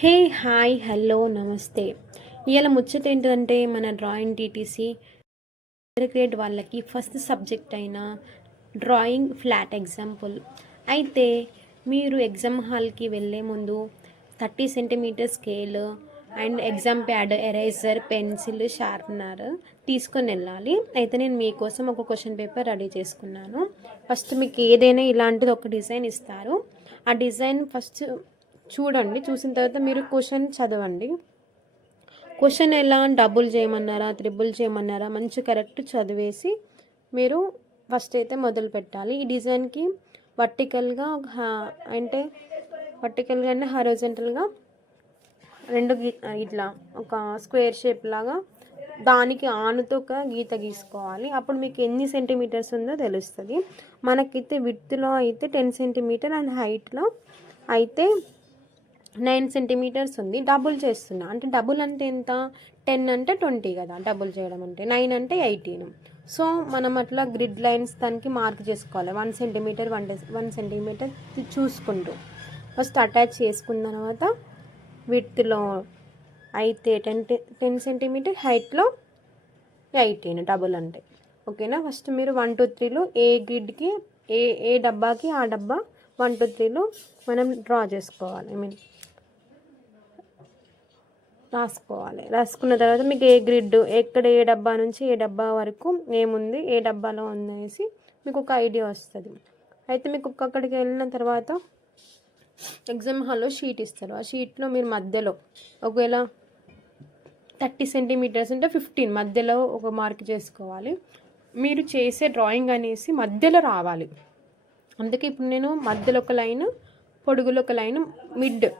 Hey hi hello నమస్తే. ఇవాళ ముచ్చట ఏంటంటే మన డ్రాయింగ్ టీటీసీ గ్రేడ్ వాళ్ళకి ఫస్ట్ సబ్జెక్ట్ అయిన డ్రాయింగ్ ఫ్లాట్ ఎగ్జాంపుల్. అయితే మీరు ఎగ్జామ్ హాల్కి వెళ్ళే ముందు 30 centimetre scale and exam pad, eraser, pencil, sharpener తీసుకొని వెళ్ళాలి. అయితే నేను మీకోసం ఒక క్వశ్చన్ పేపర్ రెడీ చేసుకున్నాను. ఫస్ట్ మీకు ఏదైనా ఇలాంటిది ఒక డిజైన్ ఇస్తారు. ఆ డిజైన్ ఫస్ట్ చూడండి. చూసిన తర్వాత మీరు క్వశ్చన్ చదవండి. క్వశ్చన్ ఎలా డబుల్ చేయమన్నారా, త్రిబుల్ చేయమన్నారా, మంచి కరెక్ట్ చదివేసి మీరు ఫస్ట్ అయితే మొదలు పెట్టాలి. ఈ డిజైన్కి వర్టికల్గా అంటే వర్టికల్గా అంటే హారిజాంటల్గా రెండు ఇట్లా ఒక స్క్వేర్ షేప్ లాగా దానికి ఆనుతో ఒక గీత గీసుకోవాలి. అప్పుడు మీకు ఎన్ని సెంటీమీటర్స్ ఉందో తెలుస్తుంది. మనకైతే విడ్త్లో అయితే 10 సెంటీమీటర్ అండ్ హైట్లో అయితే 9 సెంటీమీటర్స్ ఉంది. డబుల్ చేస్తున్నా అంటే డబుల్ అంటే ఎంత, 10 అంటే 20 కదా, డబుల్ చేయడం అంటే 9 అంటే 18. సో మనం అట్లా గ్రిడ్ లైన్స్ దానికి మార్క్ చేసుకోవాలి. 1 సెంటీమీటర్ 1 సెంటీమీటర్ చూసుకుంటూ ఫస్ట్ అటాచ్ చేసుకున్న తర్వాత విడ్త్లో అయితే 10 సెంటీమీటర్, హైట్లో 18 డబుల్ అంటే. ఓకేనా. ఫస్ట్ మీరు 1 2 3లో ఏ గ్రిడ్కి ఏ డబ్బాకి ఆ డబ్బా 1 2 3లో మనం డ్రా చేసుకోవాలి. రాసుకున్న తర్వాత మీకు ఏ గ్రిడ్ ఎక్కడ ఏ డబ్బా నుంచి ఏ డబ్బా వరకు ఏముంది, ఏ డబ్బాలో ఉందనేసి మీకు ఒక ఐడియా వస్తుంది. అయితే మీకు అక్కడికి వెళ్ళిన తర్వాత ఎగ్జామ్ హాల్లో షీట్ ఇస్తారు. ఆ షీట్లో మీరు మధ్యలో ఒకవేళ 30 సెంటీమీటర్స్ అంటే 15 మధ్యలో ఒక మార్క్ చేసుకోవాలి. మీరు చేసే డ్రాయింగ్ అనేసి మధ్యలో రావాలి. అందుకే ఇప్పుడు నేను మధ్యలో ఒక లైన్, పొడుగులో ఒక లైన్,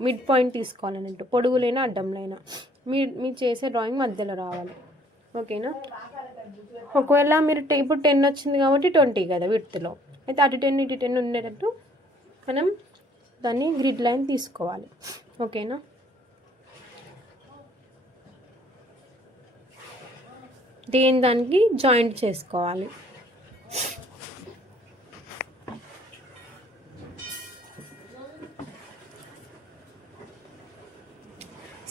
మిడ్ పాయింట్ తీసుకోవాలన్నట్టు. పొడుగులైనా అడ్డంలైనా మీరు చేసే డ్రాయింగ్ మధ్యలో రావాలి. ఓకేనా. ఒకవేళ మీరు ఇప్పుడు 10 వచ్చింది కాబట్టి 20 కదా విడ్త్లో, అయితే అటు 10 ఇటు 10 ఉండేటట్టు మనం దాన్ని గ్రిడ్ లైన్ తీసుకోవాలి. ఓకేనా. దానికి జాయింట్ చేసుకోవాలి.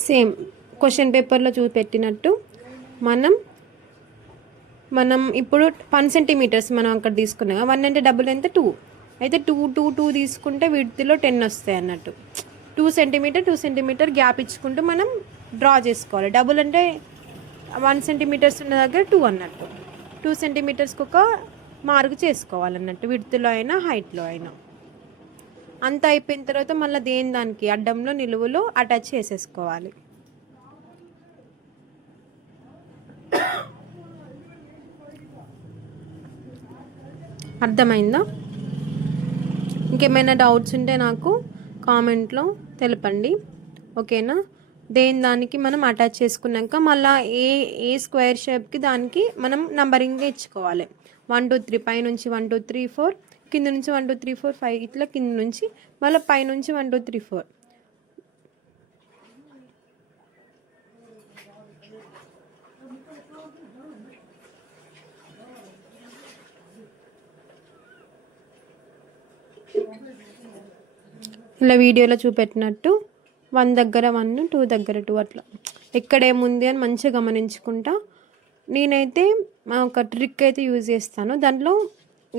సేమ్ క్వశ్చన్ పేపర్లో చూపెట్టినట్టు మనం ఇప్పుడు 1 సెంటీమీటర్స్ మనం అక్కడ తీసుకున్నాం. 1 అంటే డబుల్ ఎంత 2. అయితే 2 తీసుకుంటే విడ్త్లో 10 వస్తాయి అన్నట్టు. 2 సెంటీమీటర్ గ్యాప్ ఇచ్చుకుంటూ మనం డ్రా చేసుకోవాలి. డబుల్ అంటే 1 సెంటీమీటర్స్ ఉన్న దగ్గర 2 అన్నట్టు. 2 సెంటీమీటర్స్కి ఒక మార్క్ చేసుకోవాలన్నట్టు, విడ్త్లో అయినా హైట్లో అయినా. అంతా అయిపోయిన తర్వాత మళ్ళీ దానికి అడ్డంలో నిలువులో అటాచ్ చేసేసుకోవాలి. అర్థమైందా? ఇంకేమైనా డౌట్స్ ఉంటే నాకు కామెంట్లో తెలపండి. ఓకేనా. దానికి మనం అటాచ్ చేసుకున్నాక మళ్ళీ ఏ స్క్వేర్ షేప్కి దానికి మనం నంబరింగ్గా ఇచ్చుకోవాలి. 1 2 3 పైనుంచి 1 2 3 4, కింద నుంచి 1 2 3 4 5, ఇట్లా కింద నుంచి మళ్ళీ పైనుంచి 1 2 3 4. ఇలా వీడియోలో చూపెట్టినట్టు 1 దగ్గర 1, 2 దగ్గర 2 అట్లా ఎక్కడేముంది అని మంచిగా గమనించుకుంటా. నేనైతే ఒక ట్రిక్ అయితే యూజ్ చేస్తాను. దాంట్లో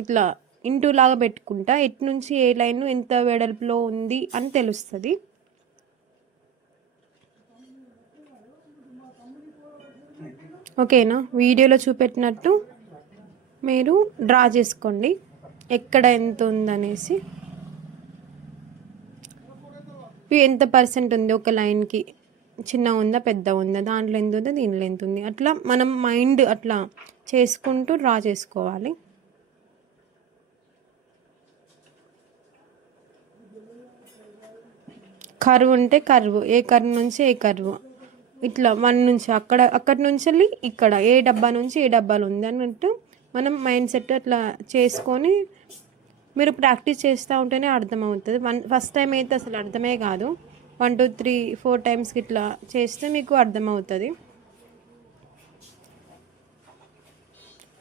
ఇట్లా ఇంటూ లాగా పెట్టుకుంటా. ఎటు నుంచి ఏ లైన్ ఎంత వెడల్పులో ఉంది అని తెలుస్తుంది. ఓకేనా. వీడియోలో చూపెట్టినట్టు మీరు డ్రా చేసుకోండి ఎక్కడ ఎంత ఉందనేసి. ఎంత పర్సెంట్ ఉంది ఒక లైన్కి, చిన్న ఉందా పెద్ద ఉందా, దాంట్లో ఎంత ఉందా దీంట్లో ఎంత ఉంది, అట్లా మనం మైండ్ అట్లా చేసుకుంటూ డ్రా చేసుకోవాలి. కర్వ్ ఉంటే కర్వ్, ఏ కర్వ్ నుంచి ఏ కర్వ్, ఇట్లా 1 నుంచి అక్కడి నుంచి వెళ్ళి ఇక్కడ ఏ డబ్బా నుంచి ఏ డబ్బాలు ఉంది అన్నట్టు మనం మైండ్ సెట్ అట్లా చేసుకొని మీరు ప్రాక్టీస్ చేస్తూ ఉంటేనే అర్థమవుతుంది. ఫస్ట్ టైం అయితే అసలు అర్థమే కాదు. 1 2 3 4 టైమ్స్కి ఇట్లా చేస్తే మీకు అర్థమవుతుంది.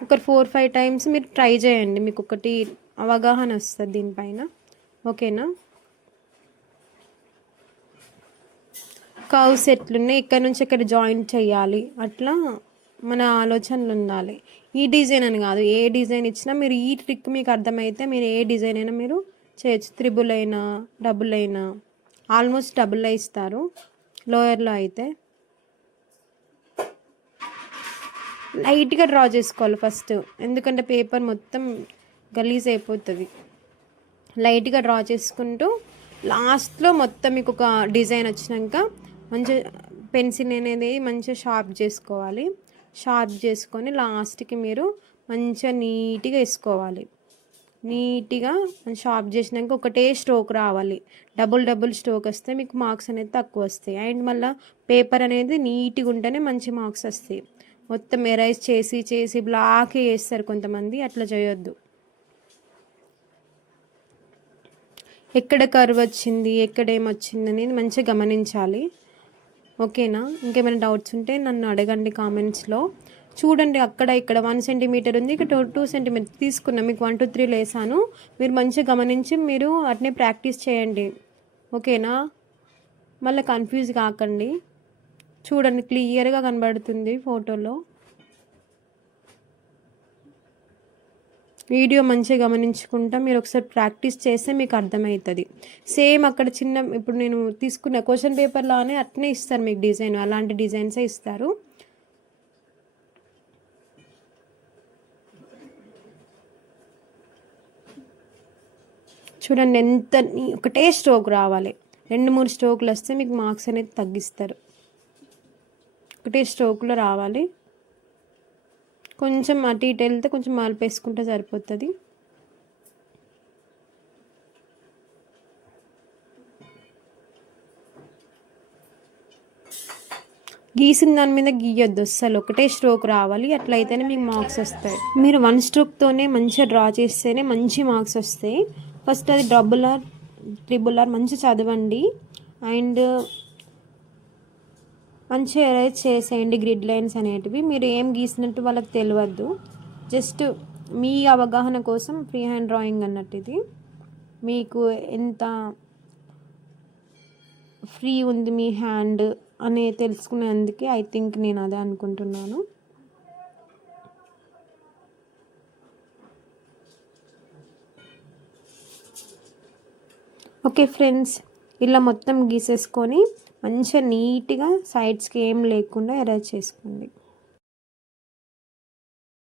ఒక 4 5 టైమ్స్ మీరు ట్రై చేయండి, మీకు ఒకటి అవగాహన వస్తుంది దీనిపైన. ఓకేనా. కర్వ్స్ ఎట్లున్నాయి, ఇక్కడ నుంచి ఇక్కడ జాయింట్ చేయాలి, అట్లా మన ఆలోచనలు ఉండాలి. ఈ డిజైన్ అని కాదు, ఏ డిజైన్ ఇచ్చినా మీరు ఈ ట్రిక్ మీకు అర్థమైతే మీరు ఏ డిజైన్ అయినా మీరు చేయొచ్చు. త్రిబుల్ అయినా డబుల్ అయినా, ఆల్మోస్ట్ డబుల్ ఇస్తారు లోయర్లో అయితే. లైట్గా డ్రా చేసుకోవాలి ఫస్ట్, ఎందుకంటే పేపర్ మొత్తం గలీజ్ అయిపోతుంది. లైట్గా డ్రా చేసుకుంటూ లాస్ట్లో మొత్తం మీకు ఒక డిజైన్ వచ్చినాక మంచిగా పెన్సిల్ అనేది మంచిగా షార్ప్ చేసుకోవాలి. షార్ప్ చేసుకొని లాస్ట్కి మీరు మంచిగా నీట్గా వేసుకోవాలి. నీట్గా షార్ప్ చేసినాక ఒకటే స్ట్రోక్ రావాలి. డబుల్ స్ట్రోక్ వస్తే మీకు మార్క్స్ అనేది తక్కువ వస్తాయి. అండ్ మళ్ళీ పేపర్ అనేది నీట్గా ఉంటేనే మంచి మార్క్స్ వస్తాయి. మొత్తం ఎరైజ్ చేసి చేసి బ్లాక్ వేస్తారు కొంతమంది, అట్లా చేయొద్దు. ఎక్కడ కర్వ్ వచ్చింది, ఎక్కడ ఏమొచ్చింది అనేది మంచిగా గమనించాలి. ఓకేనా? ఇంకేమైనా డౌట్స్ ఉంటే నన్ను అడగండి కామెంట్స్లో. చూడండి, అక్కడ ఇక్కడ 1 సెంటీమీటర్ ఉంది, ఇక్కడ 2 సెంటీమీటర్ తీసుకున్నా, మీకు 1 2 3 వేసాను. మీరు మంచిగా గమనించి మీరు అట్నే ప్రాక్టీస్ చేయండి. ఓకేనా? మళ్ళీ కన్ఫ్యూజ్ కాకండి. చూడండి, క్లియర్గా కనబడుతుంది ఫోటోలో. వీడియో మంచిగా గమనించుకుంటా మీరు ఒకసారి ప్రాక్టీస్ చేస్తే మీకు అర్థమవుతుంది. సేమ్ అక్కడ ఇప్పుడు నేను తీసుకున్న క్వశ్చన్ పేపర్లోనే అట్నే ఇస్తారు మీకు డిజైన్, అలాంటి డిజైన్సే ఇస్తారు. చూడండి, ఎంత ఒకటే స్ట్రోక్ రావాలి. 2 3 స్ట్రోకులు వస్తే మీకు మార్క్స్ అనేది తగ్గిస్తారు. ఒకటే స్ట్రోక్లో రావాలి. కొంచెం అటు ఇటు వెళ్తే కొంచెం మాల్పేసుకుంటే సరిపోతుంది. గీసిన దాని మీద గీయొద్దు అస్సలు, ఒకటే స్ట్రోక్ రావాలి. అట్లయితేనే మీకు మార్క్స్ వస్తాయి. మీరు 1 స్ట్రోక్తోనే మంచిగా డ్రా చేస్తేనే మంచి మార్క్స్ వస్తాయి. ఫస్ట్ అది డబుల్ ఆర్ ట్రిబుల్ ఆర్ మంచిగా చదవండి. అండ్ మంచిగా ఎరేజ్ చేసేయండి గ్రిడ్ లైన్స్ అనేటివి. మీరు ఏం గీసినట్టు వాళ్ళకి తెలియద్దు, జస్ట్ మీ అవగాహన కోసం ఫ్రీ హ్యాండ్ డ్రాయింగ్ అన్నట్టు. ఇది మీకు ఎంత ఫ్రీ ఉంది మీ హ్యాండ్ అని తెలుసుకునేందుకే ఐ థింక్ నేను అదే అనుకుంటున్నాను. ఓకే ఫ్రెండ్స్, ఇలా మొత్తం గీసేసుకొని మంచిగా నీట్గా సైడ్స్కి ఏం లేకుండా ఎరేజ్ చేసుకోండి.